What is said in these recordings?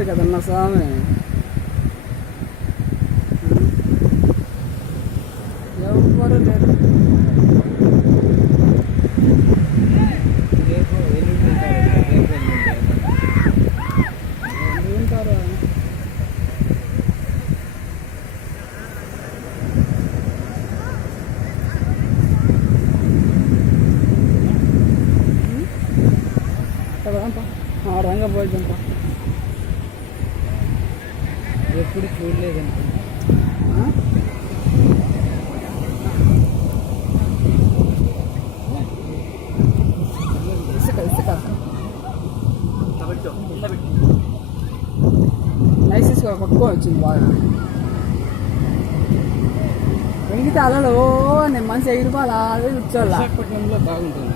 లేరు కదన్న స్వామి. ఎవరు లేరు. ఉంటారు రంగ పోయిద్దాం. ఎప్పుడు చూడలేదండి. ఇసుక ఇసుక నైస్ ఇసుక కొట్టుకోవచ్చింది బాగా. వెంగితే అలలో నేను మంచి ఎగిరిపోవాలి అదే కూర్చోాల. విశాఖపట్నంలో బాగుంటుంది.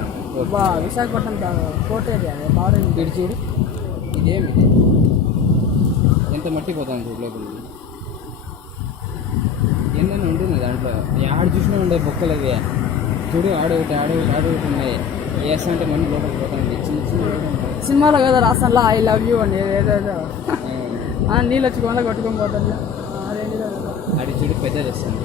విశాఖపట్నం కోట ఏరియా బాగా ఇటు చూడు, ఇదేమి ఎంత మట్టి పోతాను చూడు లోపలికి. ఏందన్నా ఉంటుంది దాంట్లో, ఆడ చూసినా ఉండే బొక్కలు అవి చూడు. ఆడొకటి ఉన్నాయి. వేస్తా అంటే మళ్ళీ లోపలికి పోతాను. చిన్న చిన్న సినిమాలో కదా రాస్తానులా ఐ లవ్ యూ అని ఏదేదో నీళ్ళు వచ్చి కొండ కొట్టుకొని పోతాను. అదేంటి అది చూడు పెద్దది వస్తుంది.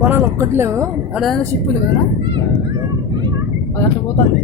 పొలాలు ఒక్కటి లేవు. అదేదైనా షిప్ ఉంది కదా, అది అట్లా పోతుంది.